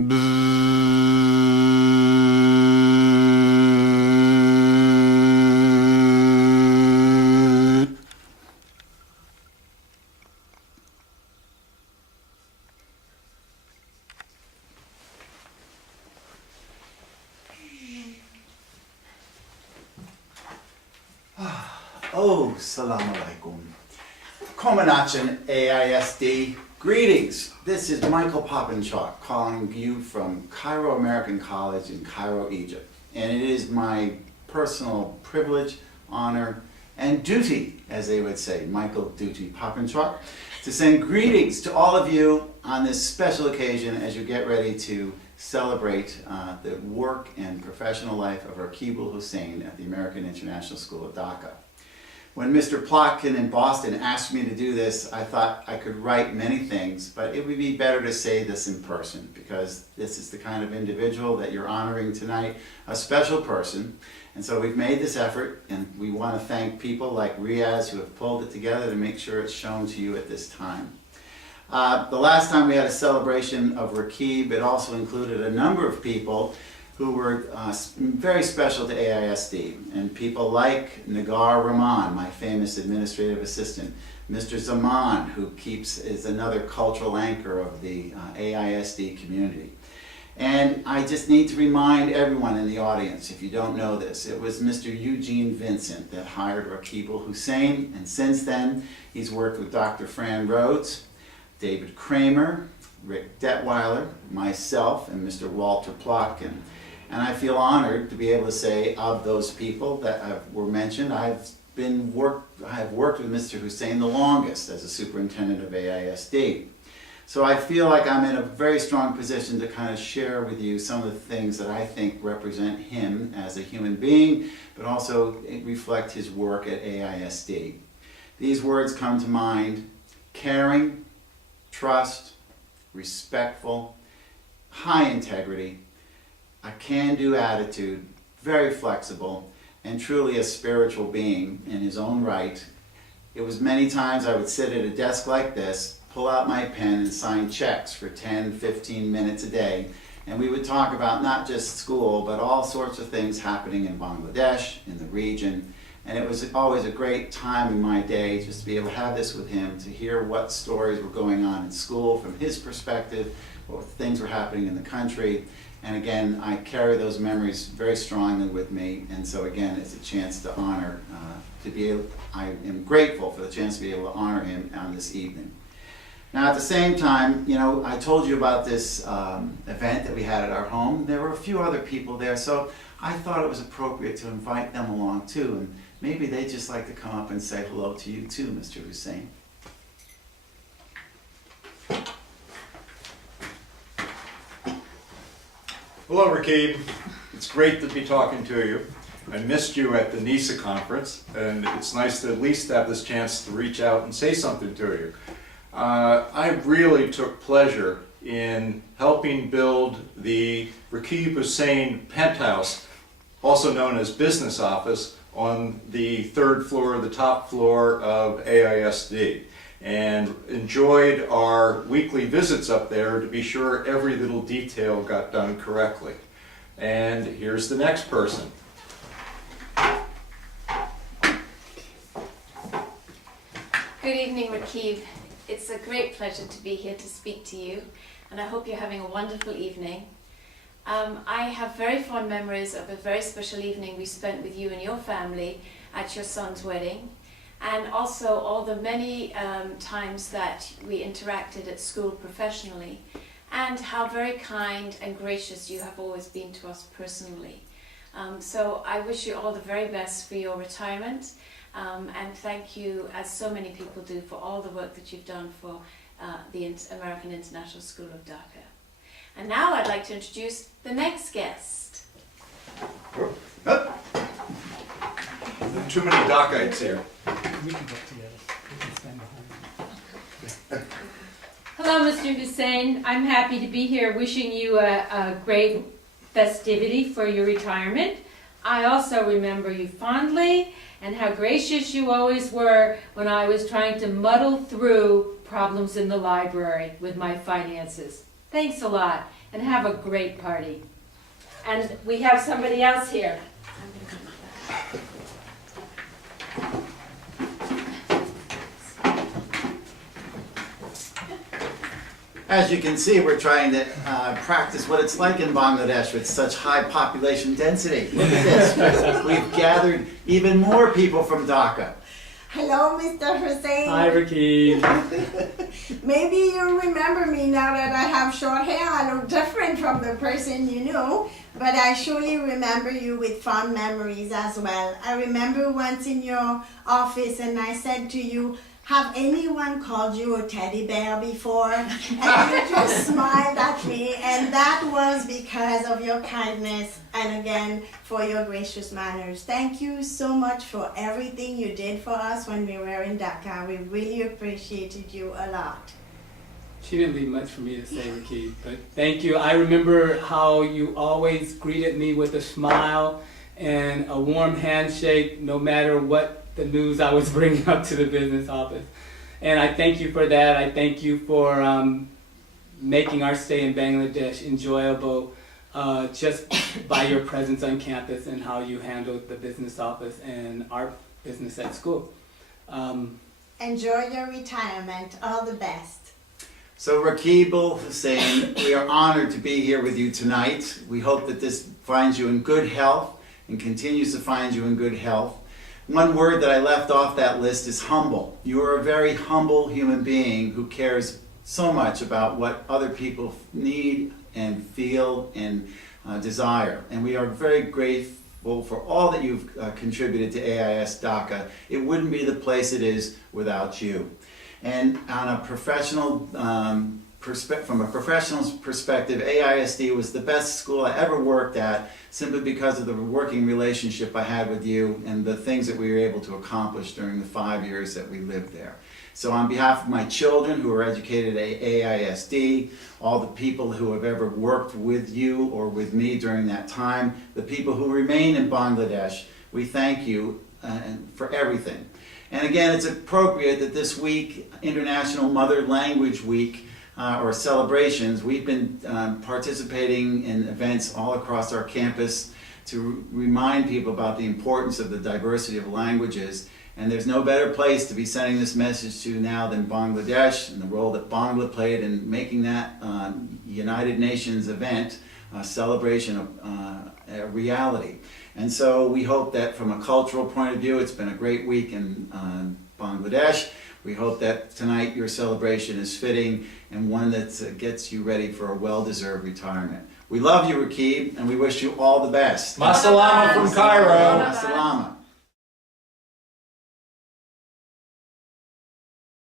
Oh, salam alaikum. Komanachan AISD. Greetings. This is Michael Poppinchuk calling you from Cairo American College in Cairo, Egypt. And it is my personal privilege, honor, and duty, as they would say, Michael Duty Poppinchuk, to send greetings to all of you on this special occasion as you get ready to celebrate the work and professional life of Raquibul Hussein at the American International School of Dhaka. When Mr. Plotkin in Boston asked me to do this, I thought I could write many things, but it would be better to say this in person because this is the kind of individual that you're honoring tonight, a special person. And so we've made this effort, and we want to thank people like Riaz who have pulled it together to make sure it's shown to you at this time. The last time we had a celebration of Raqib, it also included a number of people who were very special to AISD, and people like Nagar Rahman, my famous administrative assistant, Mr. Zaman, who is another cultural anchor of the AISD community. And I just need to remind everyone in the audience, if you don't know this, it was Mr. Eugene Vincent that hired Raquibul Hussein, and since then he's worked with Dr. Fran Rhodes, David Kramer, Rick Detweiler, myself, and Mr. Walter Plotkin. And I feel honored to be able to say of those people that were mentioned, I have worked with Mr. Hussein the longest as a superintendent of AISD. So I feel like I'm in a very strong position to kind of share with you some of the things that I think represent him as a human being, but also reflect his work at AISD. These words come to mind: caring, trust, respectful, high integrity, a can-do attitude, very flexible, and truly a spiritual being in his own right. It was many times I would sit at a desk like this, pull out my pen and sign checks for 10, 15 minutes a day, and we would talk about not just school, but all sorts of things happening in Bangladesh, in the region, and it was always a great time in my day just to be able to have this with him, to hear what stories were going on in school from his perspective, what things were happening in the country. And again, I carry those memories very strongly with me, and so again, it's a chance to honor, I am grateful for the chance to be able to honor him on this evening. Now at the same time, you know, I told you about this event that we had at our home. There were a few other people there, so I thought it was appropriate to invite them along too, and maybe they'd just like to come up and say hello to you too, Mr. Hussein. Hello, Raquib. It's great to be talking to you. I missed you at the NISA conference, and it's nice to at least have this chance to reach out and say something to you. I really took pleasure in helping build the Raquib Hussein penthouse, also known as business office, on the third floor, the top floor of AISD. And enjoyed our weekly visits up there to be sure every little detail got done correctly. And here's the next person. Good evening, Raquib. It's a great pleasure to be here to speak to you, and I hope you're having a wonderful evening. I have very fond memories of a very special evening we spent with you and your family at your son's wedding, and also all the many times that we interacted at school professionally, and how very kind and gracious you have always been to us personally. So I wish you all the very best for your retirement, and thank you, as so many people do, for all the work that you've done for the American International School of Dhaka. And now I'd like to introduce the next guest. Too many Dhakites here. We can work together. We can stand behind. Hello, Mr. Hussein. I'm happy to be here wishing you a great festivity for your retirement. I also remember you fondly and how gracious you always were when I was trying to muddle through problems in the library with my finances. Thanks a lot, and have a great party. And we have somebody else here. As you can see, we're trying to practice what it's like in Bangladesh with such high population density. Look at this. We've gathered even more people from Dhaka. Hello, Mr. Hussein. Hi, Raquibul. Maybe you remember me now that I have short hair. I look different from the person you knew, but I surely remember you with fond memories as well. I remember once in your office and I said to you, have anyone called you a teddy bear before? And you just smiled at me, and that was because of your kindness and again for your gracious manners. Thank you so much for everything you did for us when we were in Dhaka. We really appreciated you a lot. She didn't leave much for me to say, Raquibul, but thank you. I remember how you always greeted me with a smile and a warm handshake, no matter what the news I was bringing up to the business office. And I thank you for that. I thank you for making our stay in Bangladesh enjoyable just by your presence on campus and how you handled the business office and our business at school. Enjoy your retirement. All the best. So Raquibul Hussein, we are honored to be here with you tonight. We hope that this finds you in good health and continues to find you in good health. One word that I left off that list is humble. You are a very humble human being who cares so much about what other people need and feel and desire. And we are very grateful for all that you've contributed to AIS Dhaka. It wouldn't be the place it is without you. And on a professional from a professional's perspective, AISD was the best school I ever worked at simply because of the working relationship I had with you and the things that we were able to accomplish during the 5 years that we lived there. So on behalf of my children who are educated at AISD, all the people who have ever worked with you or with me during that time, the people who remain in Bangladesh, we thank you for everything. And again, it's appropriate that this week, International Mother Language Week, or celebrations, we've been participating in events all across our campus to remind people about the importance of the diversity of languages. And there's no better place to be sending this message to now than Bangladesh and the role that Bangla played in making that United Nations event, celebration a reality. And so we hope that from a cultural point of view, it's been a great week in Bangladesh. We hope that tonight your celebration is fitting and one that gets you ready for a well-deserved retirement. We love you, Raquibul, and we wish you all the best. Masalama from Cairo. Masalama.